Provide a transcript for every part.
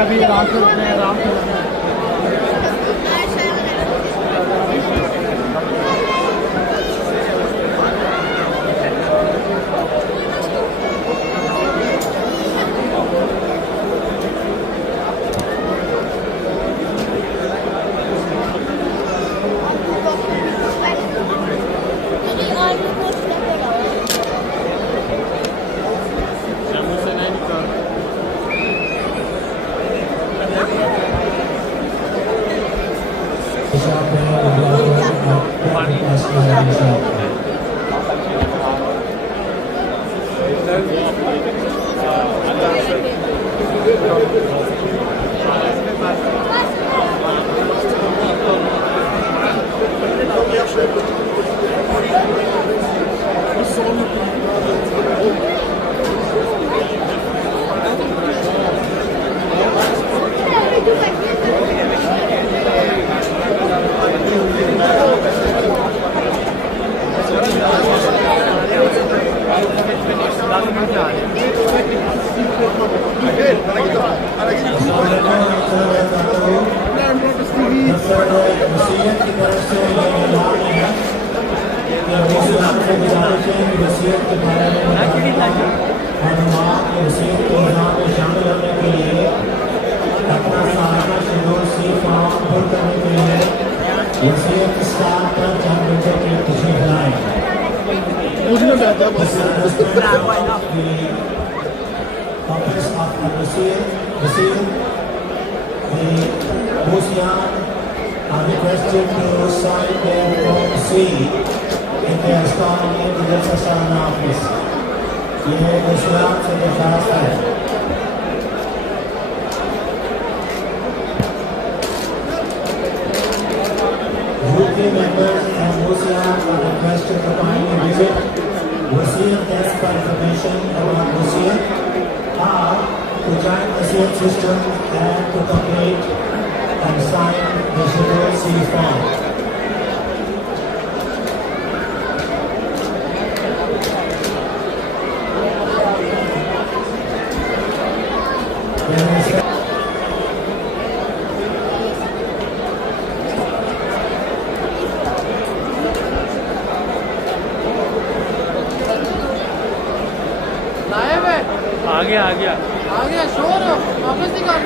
अभी आराम से उठने हैं, आराम से उठने हैं। आ गया शोर वापस निकाल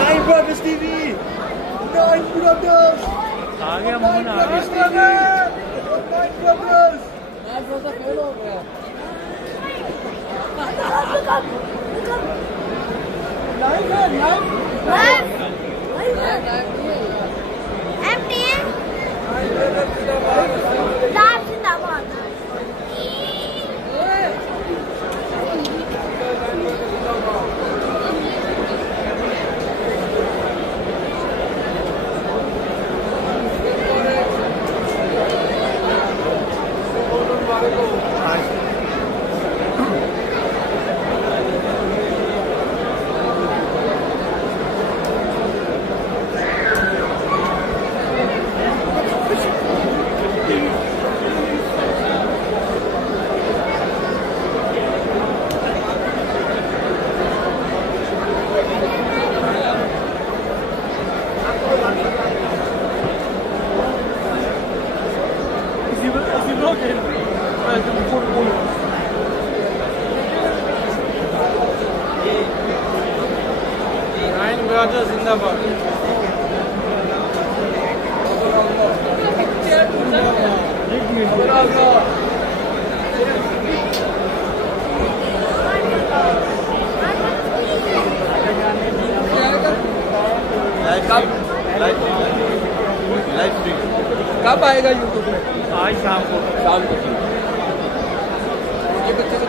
Nine Brothers TV! Nine Brothers! आ गया मोहन, आ गया। Nine Brothers! फेल हो गया। Nine Brothers जिंदाबाद। कब आएगा यूट्यूब में? आज शाम को। ये बच्चे को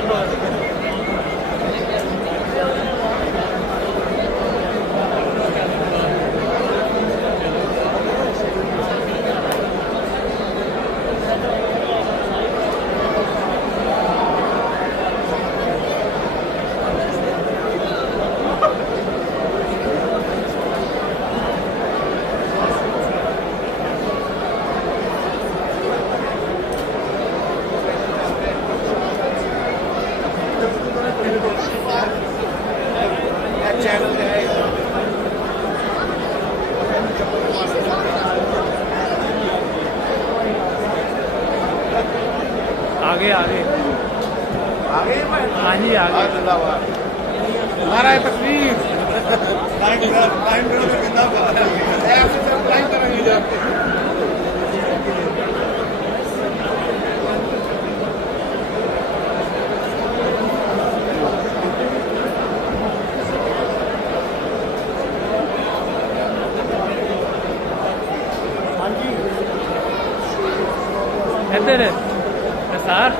कर दो। आगे आगे आगे हाँ जी आगे हमारा है तकलीफ लाइन में कितना ऐसे सब लाइन करेंगे जाते इधर सर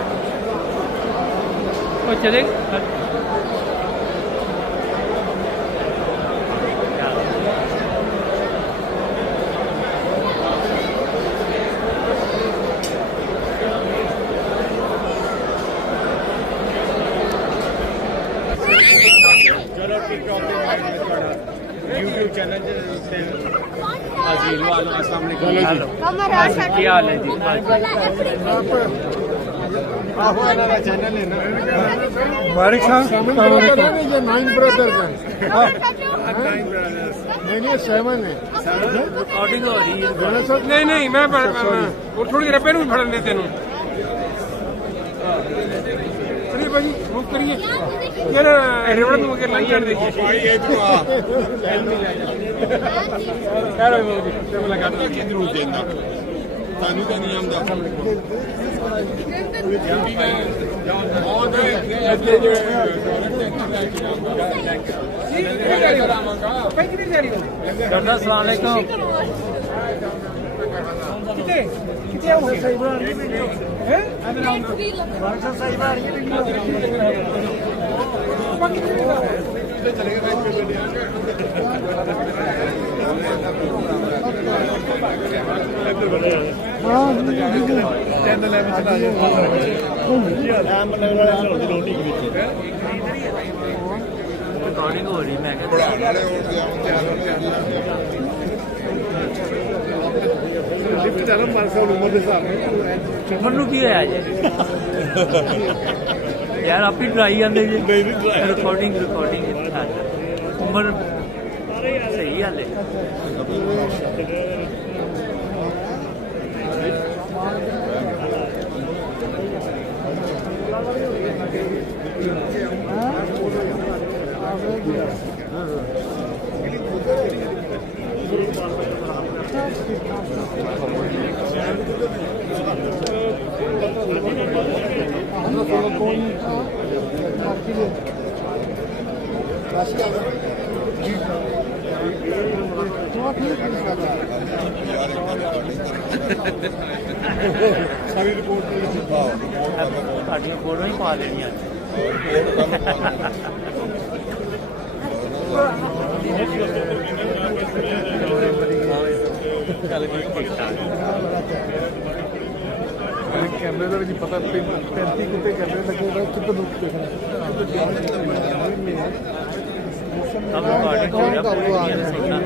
वो चले YouTube चैनल अजील वालों अस्सलाम वालेकुम क्या हाल है जी चैनल है ना बारिक साहब ये 9 ब्रदर्स हैं नहीं 7 है रिकॉर्डिंग हो रही है नहीं नहीं मैं और थोड़ी देर पैरों में फड़न देते हैं चलिए भाई बुक करिए यार रेवड़ में के लाइन चढ़ देखिए ये तो यार मैं लगा दूं किधर देना तानू का नियम दा डॉक्टर अस्सलाम वालेकुम रिकॉर्डिंग हो रही मैं लिफ्ट चलो 500 उम्र के हिसाब ਨਾਲ ਮੈਨੂੰ ਕੀ ਹੋਇਆ ਜੀ यार आप ही ट्राई करते जी रिकॉर्डिंग उम्र सही हाल है सारी रिपोर्ट ਸਾਡੀਆਂ ਫੋਟੋਆਂ ਹੀ ਪਾ ਲੈਣੀਆਂ कैमरे का भी पता 35 कुत्ते कैमरे लगे हुए कितने लोग देख रहे अब रिकॉर्डिंग हो रहा पूरी दुनिया में सही ना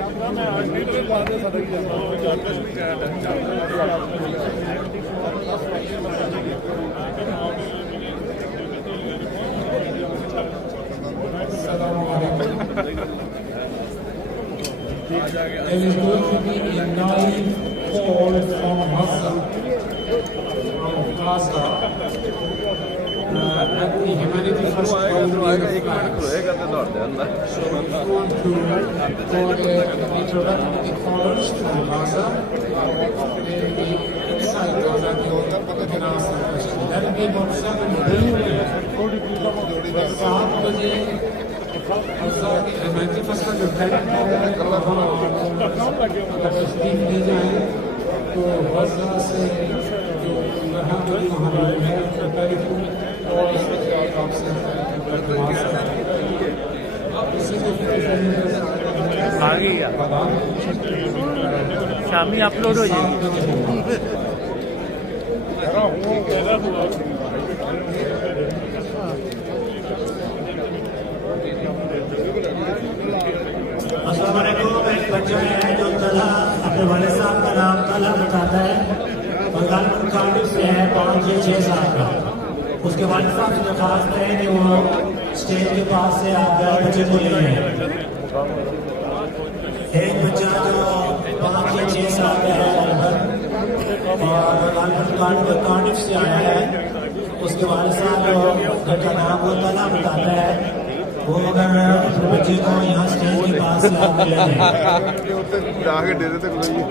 There is going to be a 9 call from Gaza at the Humanity First Colony of Flags. So we want to call the introductory callers from Gaza. Then the inside Gaza, the can ask the question. That will be about 7 बजे हुमैनिटी फर्स्ट का जो टाइम है अगर तस्दीक दी जाए तो गज़ा से जो यहाँ है और आ गई यार शामी अपलोड हो जाएगी अस्सलाम वालेकुम। एक बच्चा है जो तला अपने वाले साहब का नाम तला बताता है और कार्डिफ से है 5 या 6 साल का। उसके वाले साहब से दरखास्त है कि वो स्टेज के पास से आकर बच्चे को ले आए। एक बच्चा जो 5 या 6 साल का है और कार्डिफ से आया है, उसके वाले साहब घर का नाम वो तला बताता है। वो अगर अपने बच्चे को यहाँ स्टेज के पास से आकर ले जाए जाके डेरे तक लगी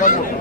Oh.